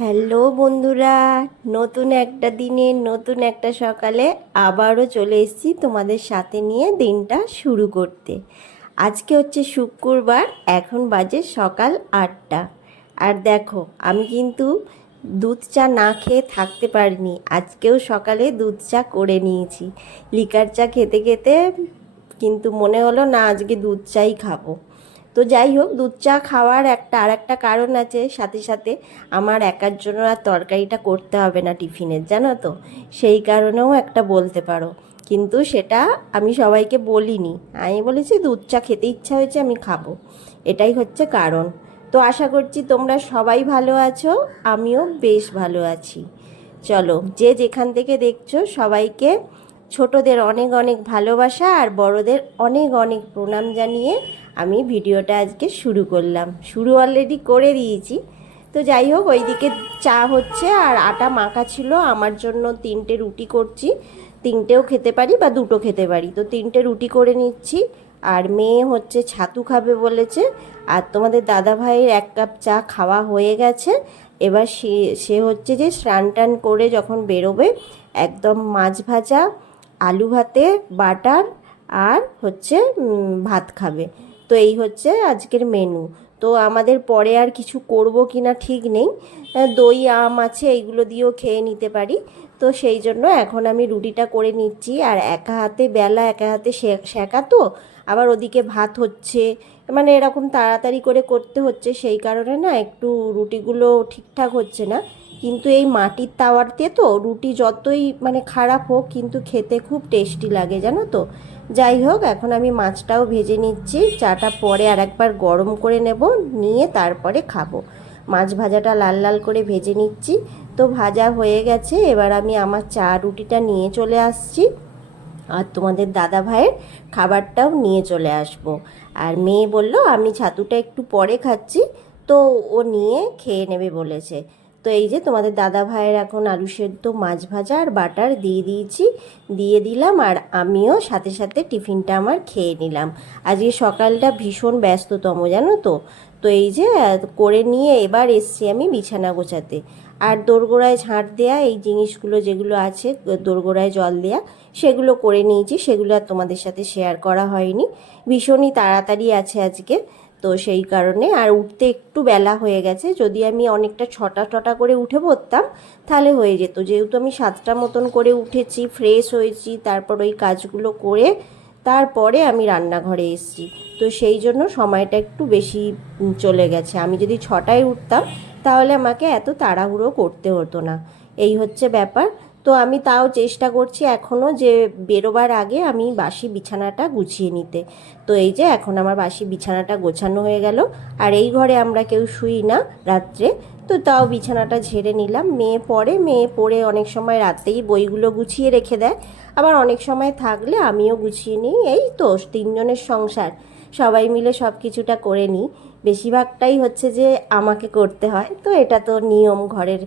Hello বন্ধুরা, নতুন একটা দিনে নতুন একটা সকালে আবারও চলে এসেছি তোমাদের সাথে নিয়ে দিনটা শুরু করতে। আজকে হচ্ছে শুক্রবার, এখন বাজে সকাল 8টা। আর দেখো, আমি কিন্তু দুধ চা না খেয়ে থাকতে পারিনি। আজকেও সকালে দুধ চা করে নিয়েছি। লিকার চা খেতে খেতে কিন্তু মনে হলো না, আজকে দুধ চাই খাবো। তো যাই হোক, দুধ চা খাওয়ার আরেকটা কারণ আছে, সাথে সাথে আমার একার জন্য আর তরকারিটা করতে হবে না টিফিনের, জানো তো। সেই কারণেও একটা বলতে পারো, কিন্তু সেটা আমি সবাইকে বলিনি। আমি বলেছি দুধ চা খেতে ইচ্ছা হয়েছে, আমি খাবো, এটাই হচ্ছে কারণ। তো আশা করছি তোমরা সবাই ভালো আছো, আমিও বেশ ভালো আছি। চলো, যে যেখান থেকে দেখছো সবাইকে ছোটদের অনেক অনেক ভালোবাসা আর বড়দের অনেক অনেক প্রণাম জানিয়ে আমি ভিডিওটা আজকে শুরু করলাম। শুরু অলরেডি করে দিয়েছি। তো যাই হোক, ওইদিকে চা হচ্ছে আর আটা মাখা ছিল। আমার জন্য 3টে রুটি করছি। 3টেও খেতে পারি বা 2টো খেতে পারি, তো 3টে রুটি করে নিচ্ছি। আর মেয়ে হচ্ছে ছাতু খাবে বলেছে। আর তোমাদের দাদা ভাইয়ের 1 কাপ চা খাওয়া হয়ে গেছে। এবার সে হচ্ছে যে স্নান টান করে যখন বেরোবে, একদম মাছ ভাজা, আলু ভাতে বাটার আর হচ্ছে ভাত খাবে। তো এই হচ্ছে আজকের মেনু। তো আমাদের পরে আর কিছু করব কি না ঠিক নেই। দই আম আছে, এইগুলো দিয়েও খেয়ে নিতে পারি। তো সেই জন্য এখন আমি রুটিটা করে নিচ্ছি। আর একা হাতে বেলা, একা হাতে সেঁকা, তো আবার ওদিকে ভাত হচ্ছে, মানে এরকম তাড়াতাড়ি করে করতে হচ্ছে। সেই কারণে না একটু রুটিগুলো ঠিকঠাক হচ্ছে না। কিন্তু এই মাটির তাওয়াতে তো রুটি যতই মানে খারাপ হোক, কিন্তু খেতে খুব টেস্টি লাগে, জানো তো। যাই হোক, এখন আমি মাছটাও ভেজে নিচ্ছি। চাটা পরে আর একবার গরম করে নেব, নিয়ে তারপরে খাবো। মাছ ভাজাটা লাল লাল করে ভেজে নিচ্ছি। তো ভাজা হয়ে গেছে, এবার আমি আমার চা রুটিটা নিয়ে চলে আসছি। আর তোমাদের দাদা ভাইয়ের খাবারটাও নিয়ে চলে আসব। আর মেয়ে বলল আমি ছাতুটা একটু পরে খাচ্ছি, তো ও নিয়ে খেয়ে নেবে বলেছে। তো এই যে তোমাদের দাদা ভাইয়ের এখন আলু সেদ্ধ, মাছ ভাজা আর বাটার দিয়ে দিলাম। আর আমিও সাথে সাথে টিফিনটা আমার খেয়ে নিলাম। আজকে সকালটা ভীষণ ব্যস্ততম, জানো তো। তো এই যে করে নিয়ে এবার এসছি আমি বিছানা গোছাতে। আর দোরগোড়ায় ঝাঁট দেয়া, এই জিনিসগুলো যেগুলো আছে, দোরগোড়ায় জল দেয়া, সেগুলো করে নিয়েছি। সেগুলো আর তোমাদের সাথে শেয়ার করা হয়নি। ভীষণই তাড়াতাড়ি আছে আজকে, তো সেই কারণে। আর উঠতে একটু বেলা হয়ে গেছে। যদি আমি অনেকটা ছটা করে উঠে পড়তাম তাহলে হয়ে যেত। যেহেতু আমি 7টা মতন করে উঠেছি, ফ্রেশ হয়েছি, তারপর ওই কাজগুলো করে তারপরে আমি রান্নাঘরে এসেছি। তো সেই জন্য সময়টা একটু বেশি চলে গেছে। আমি যদি 6টায় উঠতাম তাহলে আমাকে এত তাড়াহুড়ো করতে হতো না। এই হচ্ছে ব্যাপার। তো আমি তাও চেষ্টা করছি এখনও যে বেরোবার আগে আমি বাসি বিছানাটা গুছিয়ে নিতে। তো এই যে এখন আমার বাসি বিছানাটা গোছানো হয়ে গেল। আর এই ঘরে আমরা কেউ শুই না রাত্রে, তো তাও বিছানাটা ঝেড়ে নিলাম। মেয়ে পড়ে অনেক সময় রাতেই বইগুলো গুছিয়ে রেখে দেয়, আবার অনেক সময় থাকলে আমিও গুছিয়ে নিই। এই তো 3জনের সংসার, সবাই মিলে সব কিছুটা করে নিই। বেশিরভাগটাই হচ্ছে যে আমাকে করতে হয়, তো এটা তো নিয়ম ঘরের।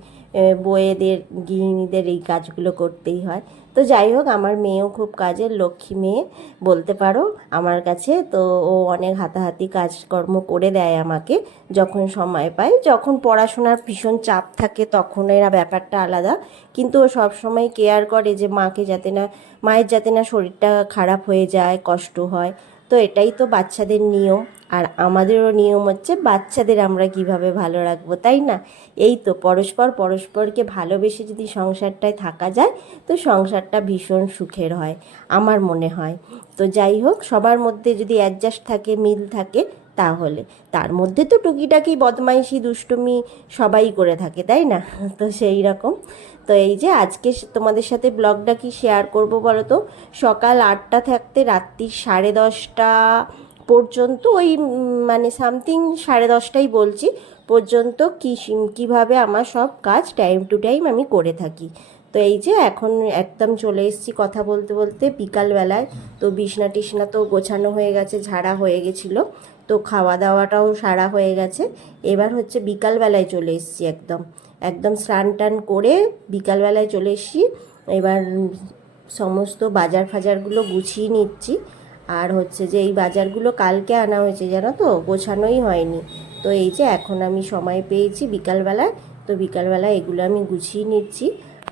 বউয়েদের, গৃহিণীদের এই কাজগুলো করতেই হয়। তো যাই হোক, আমার মেয়েও খুব কাজের লক্ষ্মী মেয়ে বলতে পারো আমার কাছে। তো ও অনেক হাতাহাতি কাজকর্ম করে দেয় আমাকে যখন সময় পায়। যখন পড়াশোনার ভীষণ চাপ থাকে তখন এরা ব্যাপারটা আলাদা, কিন্তু ও সবসময় কেয়ার করে যে মায়ের যাতে না শরীরটা খারাপ হয়ে যায়, কষ্ট হয়। তো এটাই তো বাচ্চাদের নিয়ম। আর আমাদেরও নিয়ম হচ্ছে বাচ্চাদের আমরা কিভাবে ভালো রাখবো, তাই না? এই তো পরস্পরকে ভালোবেসে যদি সংসারটায় থাকা যায়, তো সংসারটা ভীষণ সুখের হয় আমার মনে হয়। তো যাই হোক, সবার মধ্যে যদি অ্যাডজাস্ট থাকে, মিল থাকে, তাহলে তার মধ্যে তো টুকিটাকি বদমাইশি দুষ্টুমি সবাই করে থাকে, তাই না? তো সেই রকম। তো এই যে আজকে তোমাদের সাথে ব্লগটা কি শেয়ার করব বলো তো। সকাল 8টা থাকতে রাত্রি 10:30 পর্যন্ত, ওই মানে সামথিং 10:30টাই বলছি পর্যন্ত, কীভাবে আমার সব কাজ টাইম টু টাইম আমি করে থাকি। তো এই যে এখন একদম চলে এসেছি কথা বলতে বলতে বিকালবেলায়। তো বিছনা টিছনা তো গোছানো হয়ে গেছে, ঝাড়া হয়ে গেছিলো। তো খাওয়া দাওয়াটাও সারা হয়ে গেছে। এবার হচ্ছে বিকালবেলায় চলে এসেছি, একদম একদম স্নান টান করে বিকালবেলায় চলে এসেছি। এবার সমস্ত বাজার ফাজারগুলো গুছিয়ে নিচ্ছি। আর হচ্ছে যে এই বাজারগুলো কালকে আনা হয়েছে, জানো তো, গোছানোই হয়নি। তো এই যে এখন আমি সময় পেয়েছি বিকালবেলায়, তো বিকালবেলা এগুলো আমি গুছিয়ে নিচ্ছি।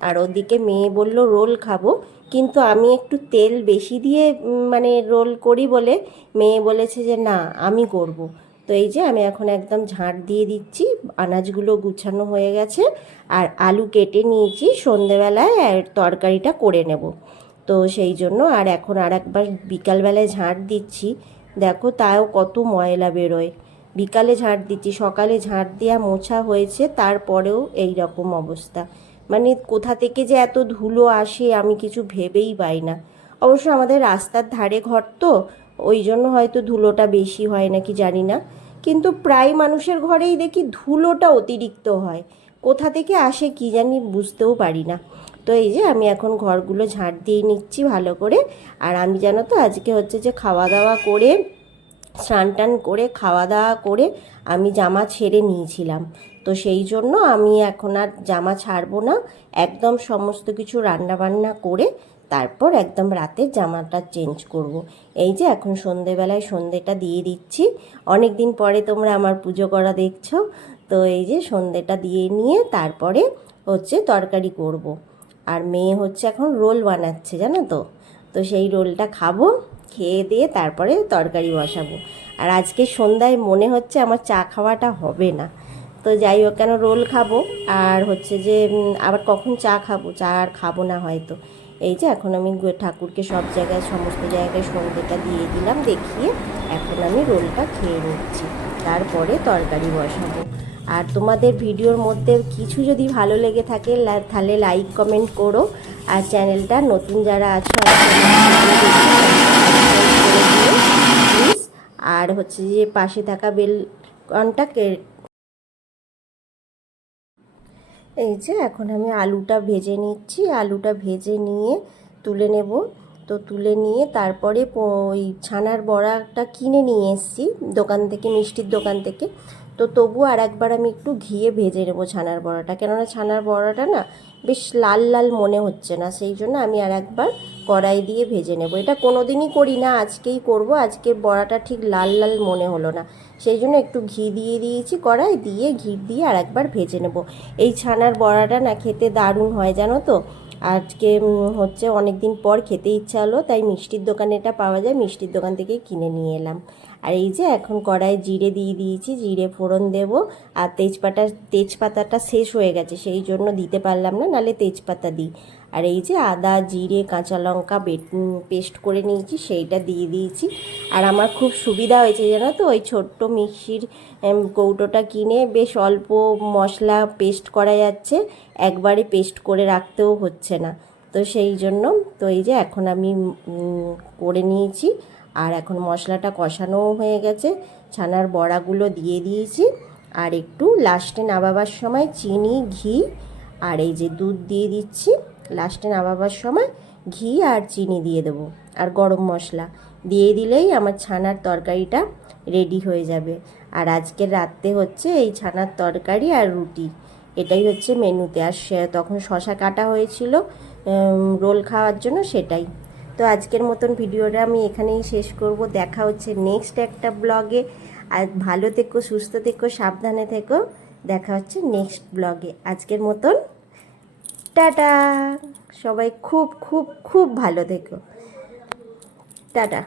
আর ওদিকে মেয়ে বলল রোল খাবো, কিন্তু আমি একটু তেল বেশি দিয়ে মানে রোল করি বলে মেয়ে বলেছে যে না আমি করব। তো এই যে আমি এখন একদম ঝাঁট দিয়ে দিচ্ছি, আনাজগুলো গুছানো হয়ে গেছে আর আলু কেটে নিয়েছি, সন্ধেবেলায় তরকারিটা করে নেব। তো সেই জন্য আর এখন আর একবার বিকালবেলায় ঝাঁট দিচ্ছি, দেখো তাও কত ময়লা বেরোয়। বিকালে ঝাঁট দিচ্ছি, সকালে ঝাঁট দেওয়া মোছা হয়েছে, তারপরেও এই রকম অবস্থা। মানে কোথা থেকে যে এত ধুলো আসে আমি কিছু ভেবেই পাই না। অবশ্য আমাদের রাস্তার ধারে ঘর তো, ওই জন্য হয়তো ধুলোটা বেশি হয় নাকি জানি না, কিন্তু প্রায় মানুষের ঘরেই দেখি ধুলোটা অতিরিক্ত হয়। কোথা থেকে আসে কি জানি বুঝতেও পারি না। তো এই যে আমি এখন ঘরগুলো ঝাঁট দিয়ে নিচ্ছি ভালো করে। আর আমি জানো তো আজকে হচ্ছে যে খাওয়া দাওয়া করে, স্নান টান করে খাওয়া দাওয়া করে আমি জামা ছেড়ে নিয়েছিলাম। তো সেই জন্য আমি এখন আর জামা ছাড়বো না, একদম সমস্ত কিছু রান্নাবান্না করে তারপর একদম রাতে জামাটা চেঞ্জ করব। এই যে এখন সন্ধেবেলায় সন্ধেটা দিয়ে দিচ্ছি, অনেক দিন পরে তোমরা আমার পুজো করা দেখছো। তো এই যে সন্ধেটা দিয়ে নিয়ে তারপরে হচ্ছে তরকারি করব। আর মেয়ে হচ্ছে এখন রোল বানাচ্ছে জানো তো, তো সেই রোলটা খাবো, খেয়ে দিয়ে তারপরে তরকারি বসাবো। আর আজকে সন্ধ্যায় মনে হচ্ছে আমার চা খাওয়াটা হবে না। তো যাই হোক, কেন রোল খাবো আর হচ্ছে যে আবার কখন চা খাবো, চা আর খাবো না হয়তো। এই যে এখন আমি ঠাকুরকে সব জায়গায় সমস্ত জায়গায় সন্ধ্যেটা দিয়ে দিলাম দেখিয়ে, এখন আমি রোলটা খেয়ে নিচ্ছি, তারপরে তরকারি বসাবো। আর তোমাদের ভিডিওর মধ্যে কিছু যদি ভালো লেগে থাকে তাহলে লাইক কমেন্ট করো। আর চ্যানেলটা নতুন যারা আছো প্লিজ, আর হচ্ছে যে পাশে থাকা বেল কনটাকে। এই যে এখন আমি আলুটা ভেজে নিচ্ছি, আলুটা ভেজে নিয়ে তুলে নেব। তো তুলে নিয়ে তারপরে ওই ছানার বড়াটা কিনে নিয়ে এসেছি দোকান থেকে, মিষ্টির দোকান থেকে। তো তবু আর একবার আমি একটু ঘিয়ে ভেজে নেবো ছানার বড়াটা, কেননা ছানার বড়াটা না বেশ লাল লাল মনে হচ্ছে না, সেই জন্য আমি আর একবার কড়াই দিয়ে ভেজে নেব। এটা কোনো দিনই করি না, আজকেই করব। আজকের বড়াটা ঠিক লাল লাল মনে হলো না, সেই জন্য একটু ঘি দিয়ে দিয়েছি, কড়াই দিয়ে ঘি দিয়ে আর একবার ভেজে নেব। এই ছানার বড়াটা না খেতে দারুণ হয় জানো তো। আজকে হচ্ছে অনেক দিন পর খেতে ইচ্ছা হলো, তাই মিষ্টির দোকানে এটা পাওয়া যায়, মিষ্টির দোকান থেকেই কিনে নিয়ে এলাম। আর এই যে এখন কড়াই জিরে দিয়ে দিয়েছি, জিরে ফোড়ন দেব। আর তেজপাতাটা শেষ হয়ে গেছে, সেই জন্য দিতে পারলাম না, নাহলে তেজপাতা দিই। আর এই যে আদা জিরে কাঁচা লঙ্কা পেস্ট করে নিয়েছি, সেইটা দিয়ে দিয়েছি। আর আমার খুব সুবিধা হয়েছে জানো তো, ওই ছোট্ট মিক্সির কৌটোটা কিনে বেশ অল্প মশলা পেস্ট করা যাচ্ছে, একবারে পেস্ট করে রাখতেও হচ্ছে না। তো সেই জন্য তো এই যে এখন আমি করে নিয়েছি। আর এখন মশলাটা কষানোও হয়ে গেছে, ছানার বড়াগুলো দিয়ে দিয়েছি। আর একটু লাস্টে নামাবার সময় চিনি ঘি আর এই যে দুধ দিয়ে দিচ্ছি, লাস্টে নামাবার সময় ঘি আর চিনি দিয়ে দেবো, আর গরম মশলা দিয়ে দিলেই আমার ছানার তরকারিটা রেডি হয়ে যাবে। আর আজকের রাত্রে হচ্ছে এই ছানার তরকারি আর রুটি, এটাই হচ্ছে মেনুতে। আর তখন শশা কাটা হয়েছিল রোল খাওয়ার জন্য, সেটাই। তো আজকের মতন ভিডিওটা আমি এখানেই শেষ করব, দেখা হচ্ছে নেক্সট একটা ব্লগে। আর ভালো থেকো, সুস্থ থেকো, সাবধানে থেকো, দেখা হচ্ছে নেক্সট ব্লগে। আজকের মতন টাটা, সবাই খুব খুব খুব ভালো থেকো, টাটা।